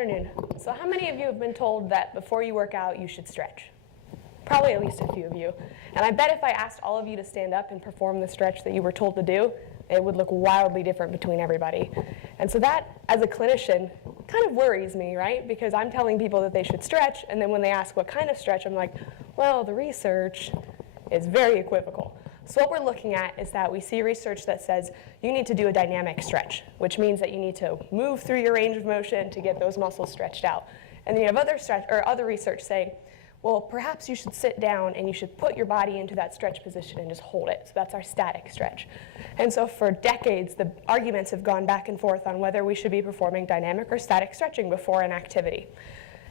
afternoon. So how many of you have been told that before you work out, you should stretch? Probably at least a few of you. And I bet if I asked all of you to stand up and perform the stretch that you were told to do, it would look wildly different between everybody. And so that, as a clinician, kind of worries me, right? Because I'm telling people that they should stretch, and then when they ask what kind of stretch, I'm like, well, the research is very equivocal. So what we're looking at is that we see research that says you need to do a dynamic stretch, which means that you need to move through your range of motion to get those muscles stretched out. And then you have other research saying, well, perhaps you should sit down and you should put your body into that stretch position and just hold it. So that's our static stretch. And so for decades, the arguments have gone back and forth on whether we should be performing dynamic or static stretching before an activity.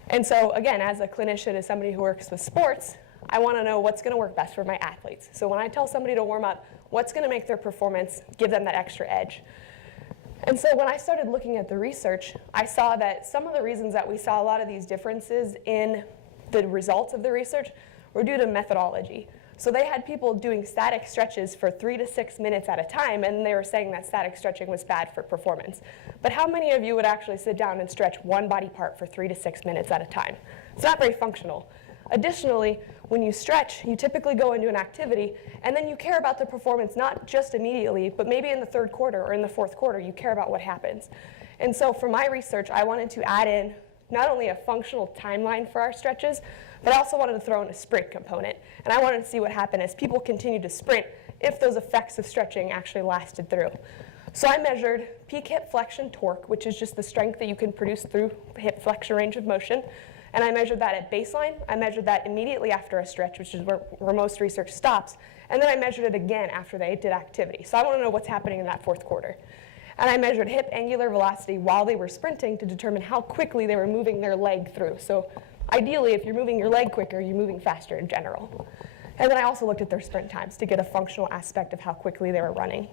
And so again, as a clinician, as somebody who works with sports, I want to know what's going to work best for my athletes. So when I tell somebody to warm up, what's going to make their performance give them that extra edge? And so when I started looking at the research, I saw that some of the reasons that we saw a lot of these differences in the results of the research were due to methodology. So they had people doing static stretches for 3 to 6 minutes at a time, and they were saying that static stretching was bad for performance. But how many of you would actually sit down and stretch one body part for 3 to 6 minutes at a time? It's not very functional. Additionally, when you stretch, you typically go into an activity, and then you care about the performance not just immediately, but maybe in the third quarter or in the fourth quarter, you care about what happens. And so for my research, I wanted to add in not only a functional timeline for our stretches, but I also wanted to throw in a sprint component. And I wanted to see what happened as people continued to sprint if those effects of stretching actually lasted through. So I measured peak hip flexion torque, which is just the strength that you can produce through hip flexion range of motion. And I measured that at baseline. I measured that immediately after a stretch, which is where most research stops. And then I measured it again after they did activity. So I want to know what's happening in that fourth quarter. And I measured hip angular velocity while they were sprinting to determine how quickly they were moving their leg through. So ideally, if you're moving your leg quicker, you're moving faster in general. And then I also looked at their sprint times to get a functional aspect of how quickly they were running.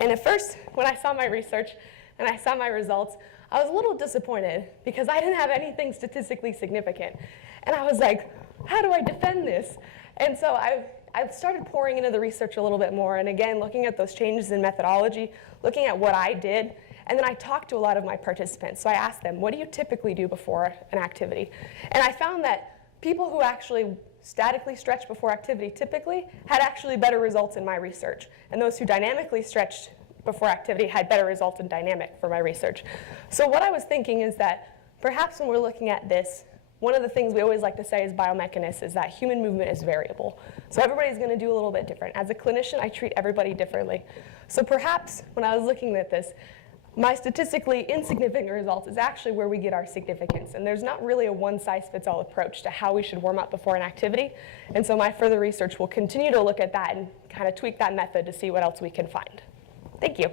And at first, when I saw my research and I saw my results, I was a little disappointed because I didn't have anything statistically significant. And I was like, how do I defend this? And so I started pouring into the research a little bit more, and again, looking at those changes in methodology, looking at what I did, and then I talked to a lot of my participants. So I asked them, what do you typically do before an activity? And I found that people who actually statically stretched before activity typically had actually better results in my research, and those who dynamically stretched before activity had better results in dynamic for my research. So what I was thinking is that perhaps when we're looking at this, one of the things we always like to say as biomechanists is that human movement is variable. So everybody's going to do a little bit different. As a clinician, I treat everybody differently. So perhaps when I was looking at this, my statistically insignificant results is actually where we get our significance. And there's not really a one-size-fits-all approach to how we should warm up before an activity. And so my further research will continue to look at that and kind of tweak that method to see what else we can find. Thank you.